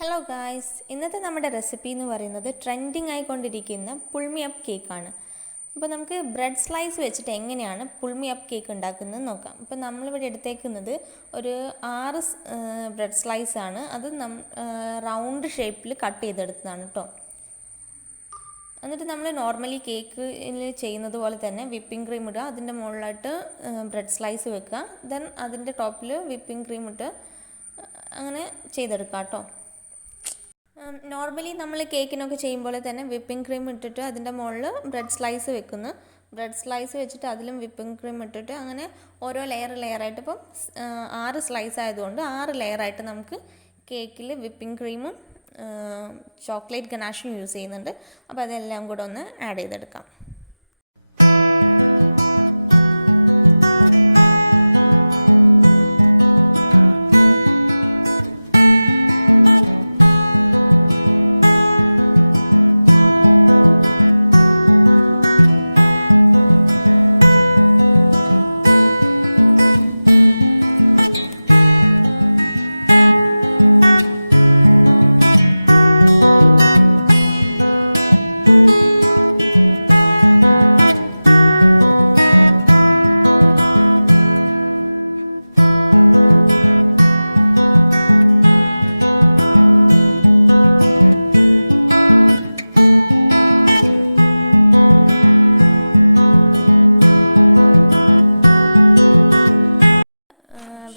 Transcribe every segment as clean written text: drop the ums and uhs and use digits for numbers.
Hello guys, ഇന്നത്തെ നമ്മുടെ recipe എന്ന് പറയുന്നത് ട്രെൻഡിങ് ആയിക്കൊണ്ടിരിക്കുന്ന പുൾമി അപ്പ് കേക്കാണ്. അപ്പോൾ നമുക്ക് ബ്രെഡ് സ്ലൈസ് വെച്ചിട്ട് എങ്ങനെയാണ് പുൾമി അപ്പ് കേക്ക് ഉണ്ടാക്കുന്നത് നോക്കാം. അപ്പോൾ നമ്മളിവിടെ എടുത്തേക്കുന്നത് ഒരു 6 ബ്രെഡ് സ്ലൈസ് ആണ്. അത് റൗണ്ട് ഷേപ്പിൽ കട്ട് ചെയ്തെടുത്തതാണ് കേട്ടോ. എന്നിട്ട് നമ്മൾ നോർമലി കേക്കിൽ ചെയ്യുന്നത് പോലെ തന്നെ വിപ്പിംഗ് ക്രീം ഇടുക, അതിൻ്റെ മുകളിലായിട്ട് ബ്രെഡ് സ്ലൈസ് വെക്കുക, ദെൻ അതിൻ്റെ ടോപ്പിൽ വിപ്പിംഗ് ക്രീം ഇട്ട് അങ്ങനെ ചെയ്തെടുക്കാം കേട്ടോ. നോർമലി നമ്മൾ കേക്കിനൊക്കെ ചെയ്യുമ്പോൾ തന്നെ വിപ്പിംഗ് ക്രീം ഇട്ടിട്ട് അതിൻ്റെ മുകളിൽ ബ്രെഡ് സ്ലൈസ് വെക്കുന്നു. ബ്രെഡ് സ്ലൈസ് വെച്ചിട്ട് അതിലും വിപ്പിംഗ് ക്രീം ഇട്ടിട്ട് അങ്ങനെ ഓരോ ലെയറായിട്ട് ഇപ്പം 6 സ്ലൈസ് ആയതുകൊണ്ട് 6 ലെയറായിട്ട് നമുക്ക് കേക്കിൽ വിപ്പിംഗ് ക്രീമും ചോക്ലേറ്റ് ഗനാഷും യൂസ് ചെയ്യുന്നുണ്ട്. അപ്പോൾ അതെല്ലാം കൂടെ ഒന്ന് ആഡ് ചെയ്തെടുക്കാം.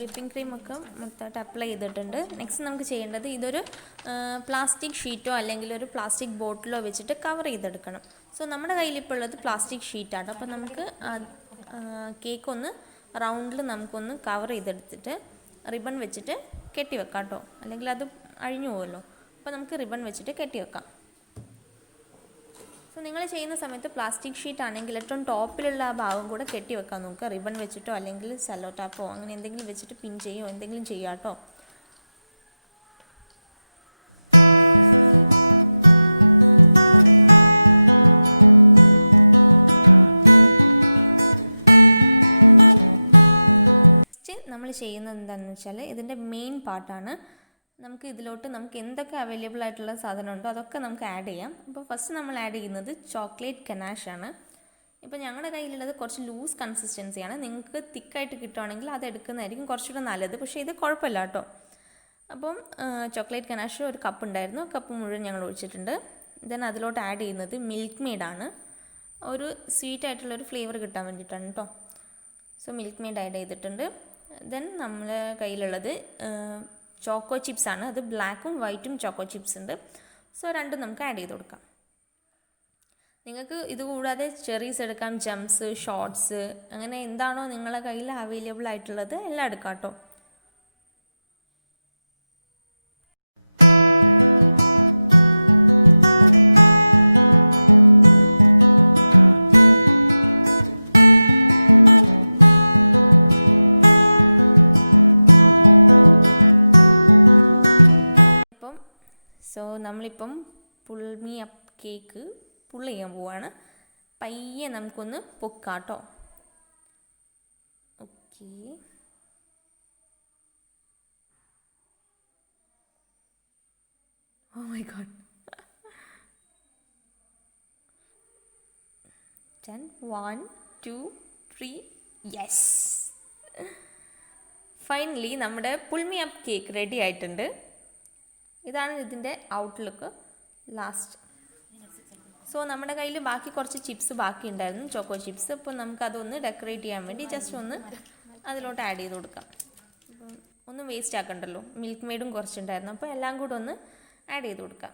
വിപ്പിംഗ് ക്രീമൊക്കെ മൊത്തമായിട്ട് അപ്ലൈ ചെയ്തിട്ടുണ്ട്. നെക്സ്റ്റ് നമുക്ക് ചെയ്യേണ്ടത് ഇതൊരു പ്ലാസ്റ്റിക് ഷീറ്റോ അല്ലെങ്കിൽ ഒരു പ്ലാസ്റ്റിക് ബോട്ടിലോ വെച്ചിട്ട് കവർ ചെയ്തെടുക്കണം. സോ നമ്മുടെ കയ്യിലിപ്പോൾ ഉള്ളത് പ്ലാസ്റ്റിക് ഷീറ്റാണ്. അപ്പോൾ നമുക്ക് കേക്ക് ഒന്ന് റൗണ്ടിൽ നമുക്കൊന്ന് കവർ ചെയ്തെടുത്തിട്ട് റിബൺ വെച്ചിട്ട് കെട്ടി വെക്കാം കേട്ടോ, അല്ലെങ്കിൽ അത് അഴിഞ്ഞു പോകുമല്ലോ. അപ്പോൾ നമുക്ക് റിബൺ വെച്ചിട്ട് കെട്ടി വെക്കാം. സോ നിങ്ങൾ ചെയ്യുന്ന സമയത്ത് പ്ലാസ്റ്റിക് ഷീറ്റ് ആണെങ്കിൽ ഏറ്റവും ടോപ്പിലുള്ള ആ ഭാഗം കൂടെ കെട്ടി വെക്കാൻ നോക്കുക. റിബൺ വെച്ചിട്ടോ അല്ലെങ്കിൽ സെല്ലോ ടാപ്പോ അങ്ങനെ എന്തെങ്കിലും വെച്ചിട്ട് പിൻ ചെയ്യോ എന്തെങ്കിലും ചെയ്യാം കേട്ടോ. നമ്മൾ ചെയ്യുന്നത് എന്താണെന്ന് വെച്ചാൽ ഇതിൻ്റെ മെയിൻ പാർട്ടാണ്. നമുക്ക് ഇതിലോട്ട് എന്തൊക്കെ അവൈലബിൾ ആയിട്ടുള്ള സാധനം ഉണ്ടോ അതൊക്കെ നമുക്ക് ആഡ് ചെയ്യാം. അപ്പോൾ ഫസ്റ്റ് നമ്മൾ ആഡ് ചെയ്യുന്നത് ചോക്ലേറ്റ് ഗനാഷാണ്. ഇപ്പോൾ ഞങ്ങളുടെ കയ്യിലുള്ളത് കുറച്ച് ലൂസ് കൺസിസ്റ്റൻസിയാണ്. നിങ്ങൾക്ക് തിക്കായിട്ട് കിട്ടുവാണെങ്കിൽ അത് എടുക്കുന്നതായിരിക്കും കുറച്ചുകൂടെ നല്ലത്, പക്ഷേ ഇത് കുഴപ്പമില്ല കേട്ടോ. അപ്പം ചോക്ലേറ്റ് ഗനാഷ് ഒരു കപ്പ് ഉണ്ടായിരുന്നു, കപ്പ് മുഴുവൻ ഞങ്ങൾ ഒഴിച്ചിട്ടുണ്ട്. ദെൻ അതിലോട്ട് ആഡ് ചെയ്യുന്നത് മിൽക്ക് മെയ്ഡാണ്. ഒരു സ്വീറ്റ് ആയിട്ടുള്ളൊരു ഫ്ലേവർ കിട്ടാൻ വേണ്ടിയിട്ടാണ് കേട്ടോ. സോ മിൽക്ക് മെയ്ഡ് ആഡ് ചെയ്തിട്ടുണ്ട്. ദെൻ നമ്മുടെ കയ്യിലുള്ളത് ചോക്കോ ചിപ്സ് ആണ്. അത് ബ്ലാക്കും വൈറ്റും ചോക്കോ ചിപ്സ് ഉണ്ട്. സോ രണ്ടും നമുക്ക് ആഡ് ചെയ്ത് കൊടുക്കാം. നിങ്ങൾക്ക് ഇത് കൂടാതെ ചെറീസ് എടുക്കാം, ജംസ്, ഷോർട്ട്സ്, അങ്ങനെ എന്താണോ നിങ്ങളുടെ കയ്യിൽ അവൈലബിൾ ആയിട്ടുള്ളത് എല്ലാം എടുക്കാം കേട്ടോ. സോ നമ്മളിപ്പം പുൾമി അപ്പ് കേക്ക് പുൾ ചെയ്യാൻ പോവാണ്. പയ്യെ നമുക്കൊന്ന് പൊക്കാട്ടോ. Okay, oh my god. 1 2 3 yes, finally നമ്മുടെ പുൾമി അപ്പ് കേക്ക് റെഡി ആയിട്ടുണ്ട്. ഇതാണ് ഇതിൻ്റെ ഔട്ട്ലുക്ക് ലാസ്റ്റ്. സോ നമ്മുടെ കയ്യിൽ ബാക്കി കുറച്ച് ചിപ്സ് ബാക്കി ഉണ്ടായിരുന്നു, ചോക്കോ ചിപ്സ്. അപ്പോൾ നമുക്കതൊന്ന് ഡെക്കറേറ്റ് ചെയ്യാൻ വേണ്ടി ജസ്റ്റ് ഒന്ന് അതിലോട്ട് ആഡ് ചെയ്ത് കൊടുക്കാം. ഒന്നും വേസ്റ്റ് ആക്കണ്ടല്ലോ, മിൽക്ക് മെയ്ഡും കുറച്ചുണ്ടായിരുന്നു, അപ്പോൾ എല്ലാം കൂടെ ഒന്ന് ആഡ് ചെയ്ത് കൊടുക്കാം.